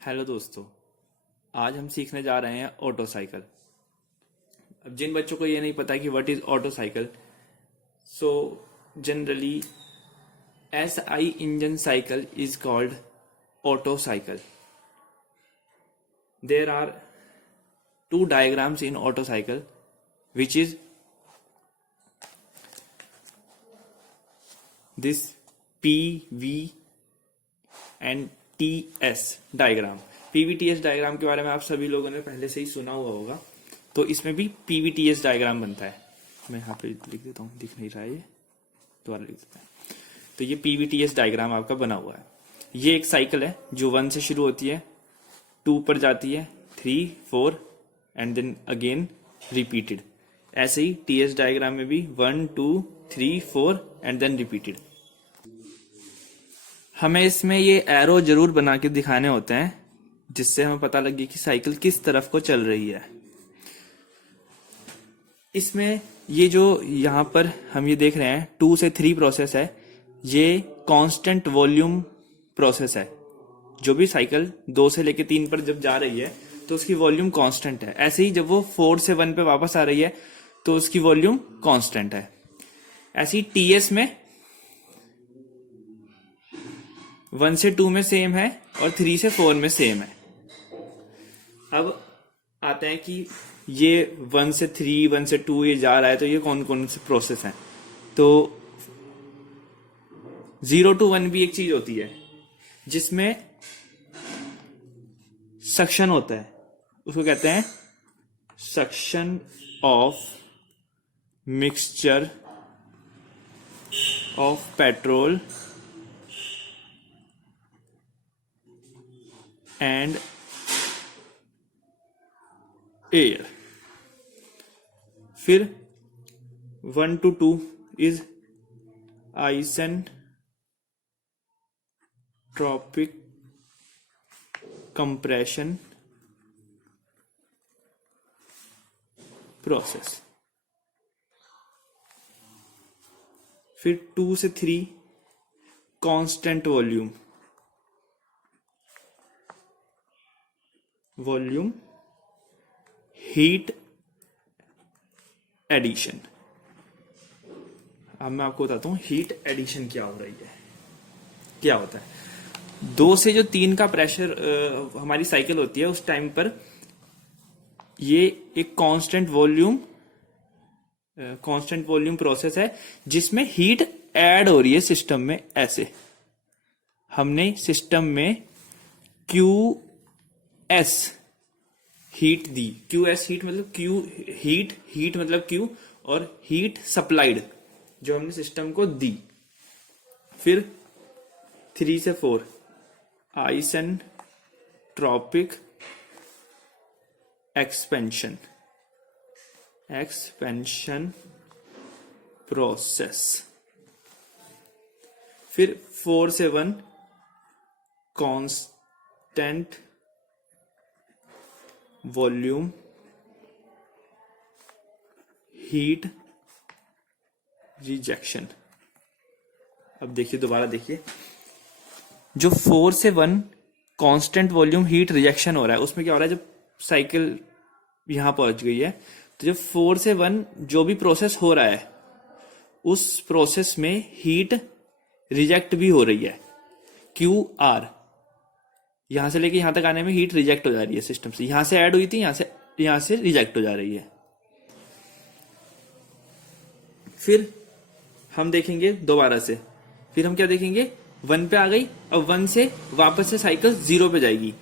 Hello दोस्तों। आज हम सीखने जा रहे हैं ऑटो साइकिल। अब जिन बच्चों को ये नहीं पता कि what is auto cycle, so generally SI engine cycle is called auto cycle. There are two diagrams in auto cycle, which is this PV and TS diagram. PVTS diagram के बारे में आप सभी लोगों ने पहले से ही सुना हुआ होगा, तो इसमें भी PVTS डायग्राम बनता है। मैं यहाँ पे लिख देता हूँ, दिख नहीं रहा है, ये दोबारा लिख देता है। तो ये PVTS डायग्राम आपका बना हुआ है। ये एक साइकिल है जो 1 से शुरू होती है, 2 पर जाती है, 3, 4 एंड देन अगेन रिपीटेड। ऐसे ही TS डायग्राम में भी 1, 2, 3, 4 एंड देन रिपीटेड। हमें इसमें ये एरो जरूर बना के दिखाने होते हैं, जिससे हमें पता लगे कि साइकिल किस तरफ को चल रही है। इसमें ये जो यहाँ पर हम ये देख रहे हैं 2 से 3 प्रोसेस है, ये कांस्टेंट वॉल्यूम प्रोसेस है। जो भी साइकिल 2 से लेके 3 पर जब जा रही है तो उसकी वॉल्यूम कांस्टेंट है। ऐसे ही जब वो 4 से 1 पे वापस आ रही है तो उसकी वॉल्यूम कांस्टेंट है। ऐसे ही TS में 1 से 2 में सेम है और 3 से 4 में सेम है। अब आते हैं कि ये 1 से 3, 1 से 2 ये जा रहा है, तो ये कौन कौन से प्रोसेस हैं। तो 0 to 1 भी एक चीज होती है जिसमें सक्शन होता है, उसको कहते हैं suction of mixture of petrol and air. फिर 1 to 2 is isentropic compression process. फिर 2 से 3 कांस्टेंट वॉल्यूम हीट एडिशन। अब मैं आपको बताता हूं हीट एडिशन क्या हो रही है, क्या होता है। 2 से जो 3 का प्रेशर हमारी साइकिल होती है, उस टाइम पर ये एक कांस्टेंट वॉल्यूम प्रोसेस है जिसमें हीट ऐड हो रही है सिस्टम में। ऐसे हमने सिस्टम में QS हीट दी। QS हीट मतलब हीट मतलब Q, और हीट सप्लाइड जो हमने सिस्टम को दी। फिर 3 से 4 आइसेंट्रोपिक एक्सपेंशन प्रोसेस। फिर 4 से 1 कांस्टेंट वॉल्यूम हीट रिजेक्शन। अब देखिए, दोबारा देखिए, जो 4 से 1 कांस्टेंट वॉल्यूम हीट रिजेक्शन हो रहा है, उसमें क्या हो रहा है, जब साइकिल यहां पहुंच गई है तो जब 4 से 1 जो भी प्रोसेस हो रहा है उस प्रोसेस में हीट रिजेक्ट भी हो रही है। QR यहां से लेके यहां तक आने में हीट रिजेक्ट हो जा रही है सिस्टम से। यहां से ऐड हुई थी, यहां से रिजेक्ट हो जा रही है। फिर हम देखेंगे दोबारा से, फिर हम क्या देखेंगे, 1 पे आ गई, अब 1 से वापस से साइकिल 0 पे जाएगी,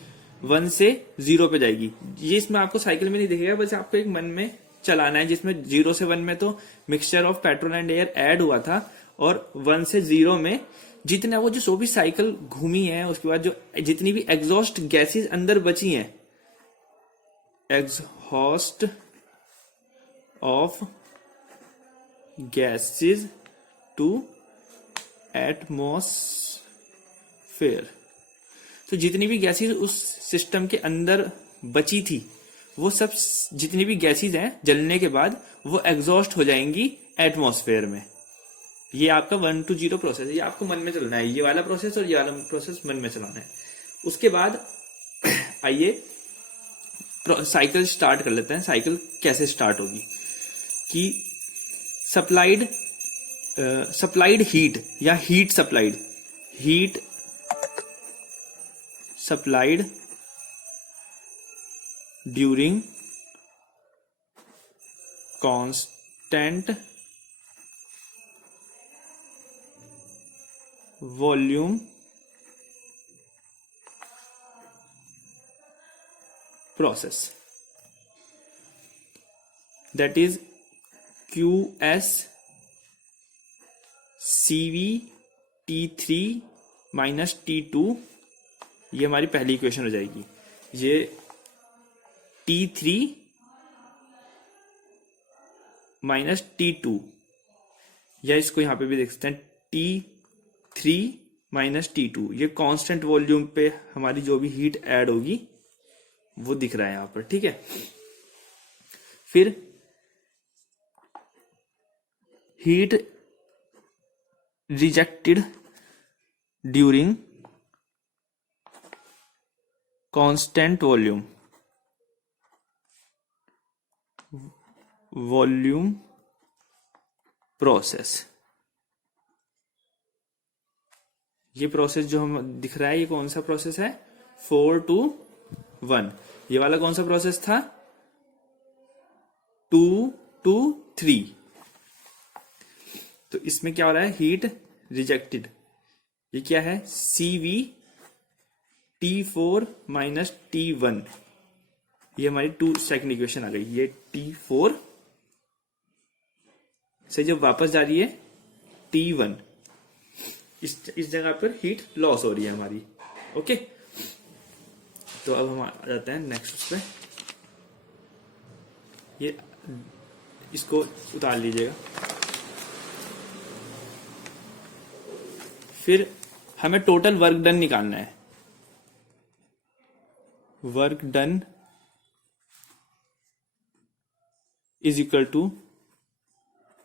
1 से 0 पे जाएगी। ये इसमें आपको साइकिल में नहीं दिखेगा, बस आपको एक मन में चलाना है, जिसमें 0 से 1 में तो mixture of petrol and air add हुआ था, और 1 से 0 में जितना वो जो भी साइकिल घूमी है, उसके बाद जो जितनी भी एग्जॉस्ट गैसेस अंदर बची हैं, exhaust of gases to atmosphere, तो जितनी भी गैसेस उस सिस्टम के अंदर बची थी, वो सब जितनी भी गैसेस हैं जलने के बाद वो एग्जॉस्ट हो जाएंगी एटमॉस्फेयर में। ये आपका 1 to 0 प्रोसेस है, ये आपको मन में चलना है, ये वाला प्रोसेस और ये वाला प्रोसेस मन में चलाना है। उसके बाद आइए साइकिल स्टार्ट कर लेते हैं। साइकिल कैसे स्टार्ट होगी कि सप्लाइड हीट या heat supplied during constant volume process, that is QS CV T3 minus T2। ये हमारी पहली इक्वेशन हो जाएगी। ये T3 माइनस T2, या इसको यहां पे भी देख सकते हैं T3 माइनस T2। ये कांस्टेंट वॉल्यूम पे हमारी जो भी हीट ऐड होगी वो दिख रहा है यहां पर, ठीक है। फिर heat rejected during constant volume process. ये प्रोसेस जो हम दिख रहा है, ये कौन सा प्रोसेस है? 4 to 1। ये वाला कौन सा प्रोसेस था? 2 to 3। तो इसमें क्या हो रहा है? Heat rejected. ये क्या है? CV T4 minus T1। ये हमारी सेकंड इक्वेशन आ गई। ये T4 से जब वापस जा रही है T1, इस जगह पर हीट लॉस हो रही है हमारी। ओके, तो अब हम आ जाते हैं नेक्स्ट उस पे। ये इसको उतार लीजिएगा। फिर हमें टोटल वर्क डन निकालना है। Work done is equal to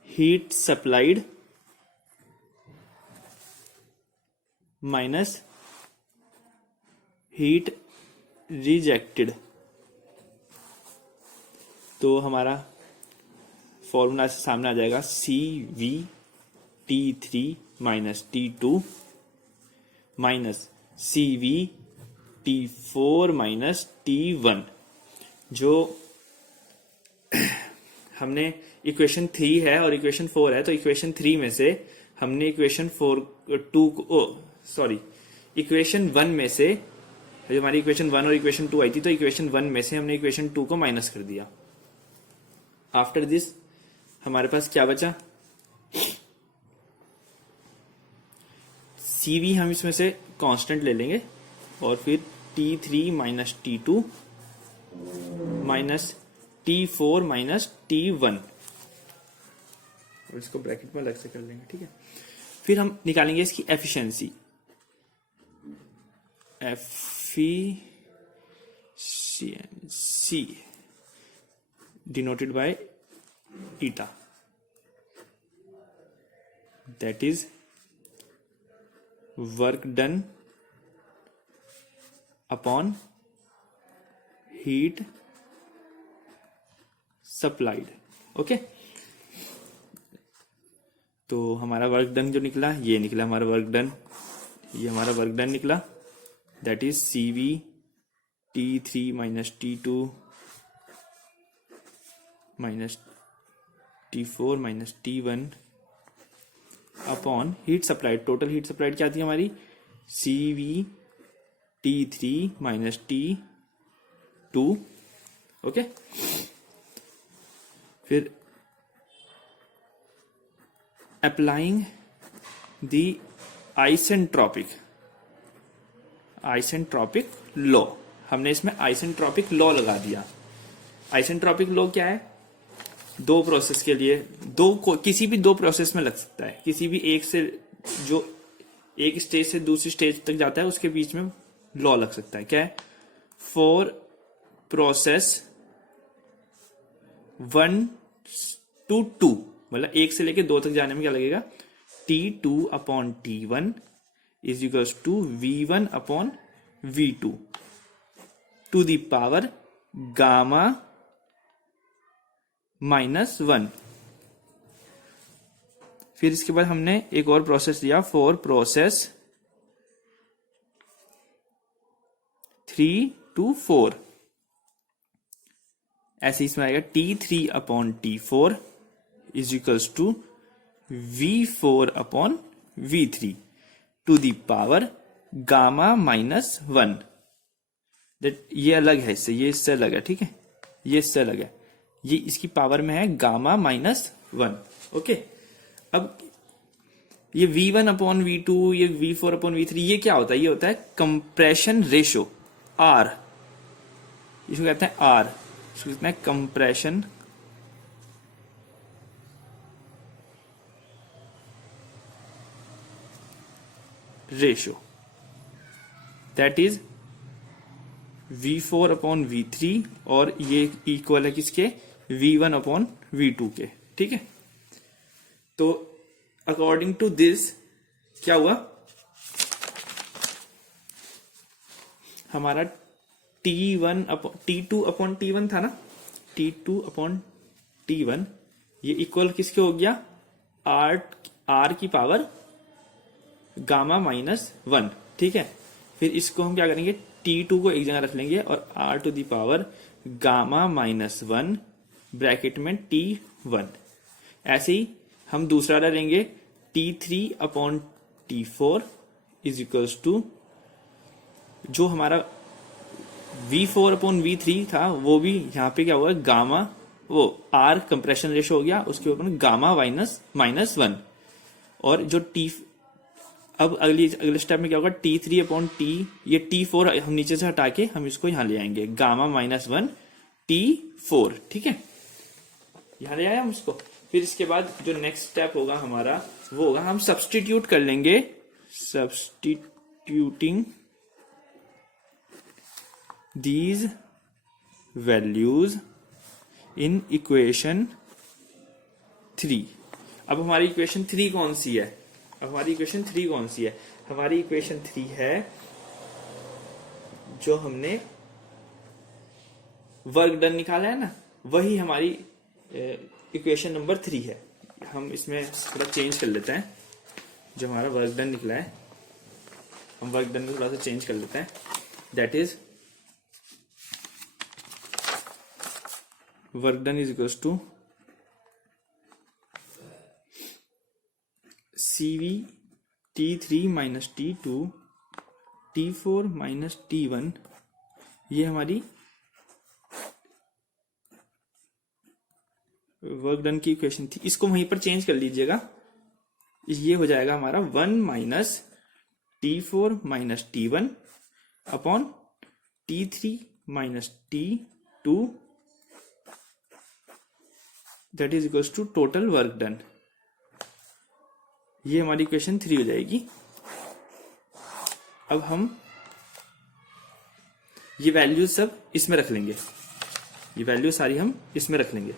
heat supplied minus heat rejected. तो हमारा फॉर्मूला से सामने आ जाएगा CV T3 minus T2 minus CV T4 minus T1। जो हमने इक्वेशन 3 है और इक्वेशन 4 है, तो इक्वेशन 3 में से हमने इक्वेशन 1 में से, जो हमारी इक्वेशन 1 और इक्वेशन 2 आई थी, तो इक्वेशन 1 में से हमने इक्वेशन 2 को माइनस कर दिया। आफ्टर दिस हमारे पास क्या बचा? CV हम इसमें से कांस्टेंट ले लेंगे और फिर T3 minus T2 minus T4 minus T1, और इसको ब्रैकेट में अलग से कर लेंगे, ठीक है। फिर हम निकालेंगे इसकी efficiency, efficiency denoted by eta, that is work done upon heat supplied। Okay, तो हमारा वर्क डन जो निकला, ये निकला हमारा वर्क डन, ये हमारा वर्क डन निकला, that is CV T3 minus T2 minus T4 minus T1 upon heat supplied. Total heat supplied क्या थी हमारी? CV T3 minus T2। Okay, फिर अप्लाइंग द आइसेंट्रोपिक लॉ। हमने इसमें आइसेंट्रोपिक लॉ लगा दिया। आइसेंट्रोपिक लॉ क्या है? दो प्रोसेस के लिए, किसी भी दो प्रोसेस में लग सकता है। किसी भी एक से, जो एक स्टेज से दूसरी स्टेज तक जाता है, उसके बीच में लॉ लग सकता है। क्या है? फॉर प्रोसेस 1 to 2, मतलब एक से लेके 2 तक जाने में क्या लगेगा? T2 upon T1 is equals to V1 upon V2। To the power gamma -1। फिर इसके बाद हमने एक और प्रोसेस दिया फॉर प्रोसेस 3 to 4। ऐसे इसमें आएगा T3/T4 is equals to V4/V3 to the power gamma -1। ये अलग है इससे, ये इससे अलग है, ठीक है, ये इससे अलग है, ये इसकी पावर में है गामा -1। ओके, अब ये V1/V2, ये V4/V3, ये क्या होता है? ये होता है कंप्रेशन रेशो R, इसको कहते हैं R, इसको कहते हैं compression ratio, that is V4/V3 और ये इक्वल है किसके? V1/V2 के, ठीक है। तो अकॉर्डिंग टू दिस क्या हुआ, हमारा T2/T1 था ना, T2/T1 ये इक्वल किसके हो गया? R की पावर गामा -1, ठीक है। फिर इसको हम क्या करेंगे? T2 को एक जगह रख लेंगे और R to the power gamma -1 bracket में T1। ऐसे ही हम दूसरा डालेंगे T3/T4 इज इक्वल्स टू जो हमारा V4/V3 था, वो भी यहाँ पे क्या हुआ? गामा, वो R कंप्रेशन रेशो हो गया, उसके ऊपर गामा -1। और जो अब अगले स्टेप में क्या होगा? T3/T, ये T4 हम नीचे से हटा के हम इसको यहां ले आएंगे, गामा -1 T4, ठीक है, यहां ले आया हम इसको। फिर इसके बाद जो नेक्स्ट स्टेप होगा हमारा, वो होगा हम सब्स्टिट्यूट कर लेंगे, substituting these values in equation 3। अब हमारी इक्वेशन 3 कौन सी है? हमारी इक्वेशन 3 कौन सी है? हमारी इक्वेशन 3 है जो हमने वर्क डन निकाला है ना, वही हमारी इक्वेशन नंबर 3 है। हम इसमें थोड़ा चेंज कर लेते हैं, जो हमारा वर्क डन निकला है हम वर्क डन को थोड़ा सा चेंज कर लेते हैं, that is work done is equals to CV T3 - T2 T4 - T1। ये हमारी वर्क डन की इक्वेशन थी, इसको वहीं पर चेंज कर लीजिएगा, ये हो जाएगा हमारा 1 - T4 - T1 upon T3 - T2 that is equals to total work done. ये हमारी इक्वेशन 3 हो जाएगी। अब हम ये वैल्यूज सब इसमें रख लेंगे, ये वैल्यू सारी हम इसमें रख लेंगे।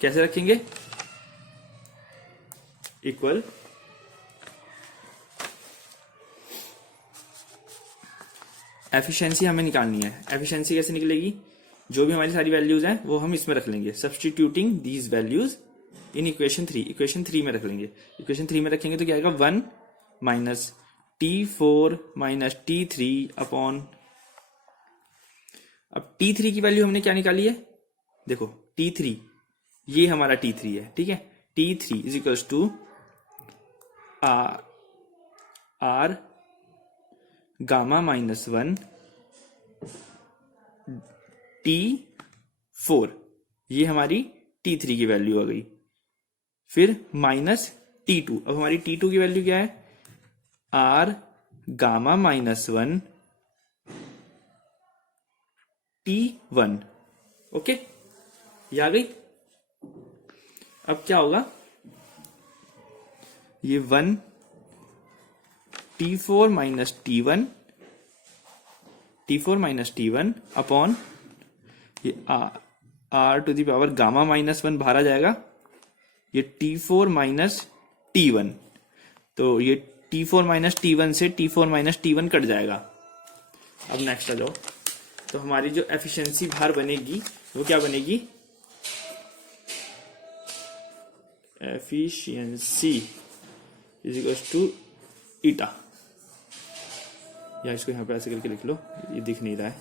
कैसे रखेंगे? इक्वल एफिशिएंसी हमें निकालनी है। एफिशिएंसी कैसे निकलेगी? जो भी हमारी सारी वैल्यूज हैं वो हम इसमें रख लेंगे, substituting these values in equation 3। Equation 3 में रख लेंगे। इक्वेशन 3 में रखेंगे तो क्या आएगा? 1 - T4 - T3 अपॉन, अब T3 की वैल्यू हमने क्या निकाली है? देखो T3, ये हमारा T3 है, ठीक है। T3 is equals to R gamma -1 T4, ये हमारी T3 की वैल्यू आ गई। फिर -T2, अब हमारी T2 की वैल्यू क्या है? R gamma -1 T1। ओके, ये आ गई। अब क्या होगा? ये 1 T4 - T1 अपॉन ये R to the power gamma -1 बाहर आ जाएगा, ये T4 - T1, तो ये T4 - T1 से T4 - T1 कट जाएगा। अब नेक्स्ट आ जाओ, तो हमारी जो एफिशिएंसी बाहर बनेगी वो क्या बनेगी, एफिशिएंसी इज इक्वल्स टू ईटा, या इसको यहां पे ऐसे करके लिख लो, ये दिख नहीं रहा है,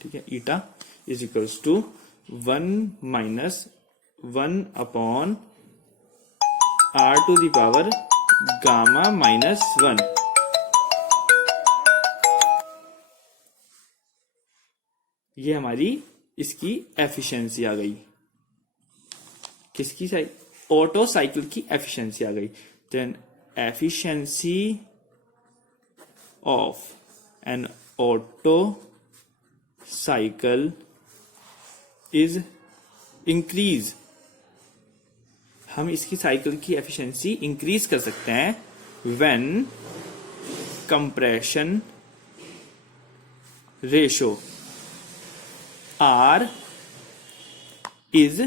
ठीक है। Eta is equals to 1 minus 1 upon r to the power gamma minus 1। ये हमारी इसकी एफिशिएंसी आ गई, किसकी ऑटो साइकिल की एफिशिएंसी आ गई। Then efficiency of an auto cycle is increase. हम इसकी साइकिल की एफिशिएंसी इंक्रीज कर सकते हैं when compression ratio R is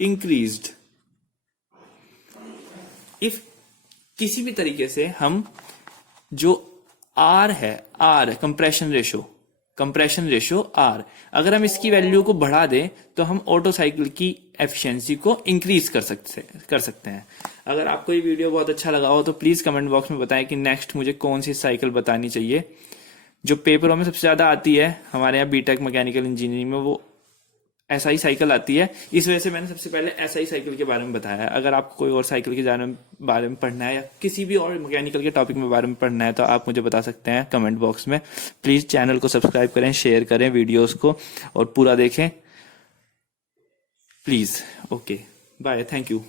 increased। if किसी भी तरीके से हम जो R है कंप्रेशन रेशो R, अगर हम इसकी वैल्यू को बढ़ा दें तो हम ऑटो साइकिल की एफिशिएंसी को इंक्रीज कर सकते हैं। अगर आपको ये वीडियो बहुत अच्छा लगा हो तो प्लीज कमेंट बॉक्स में बताएं कि नेक्स्ट मुझे कौन सी साइकिल बतानी चाहिए। जो पेपरों में सबसे ज्यादा आती है हमारे यहाँ बीटेक मैकेनिकल इंजीनियरिंग में, वो एसआई साइकिल आती है। इस वजह से मैंने सबसे पहले एसआई साइकिल के बारे में बताया। अगर आपको कोई और साइकिल के बारे में पढ़ना है या किसी भी और मैकेनिकल के टॉपिक में बारे में पढ़ना है तो आप मुझे बता सकते हैं कमेंट बॉक्स में। प्लीज चैनल को सब्सक्राइब करें, शेयर करें वीडियोस को और पूरा देखें please. Okay bye, thank you.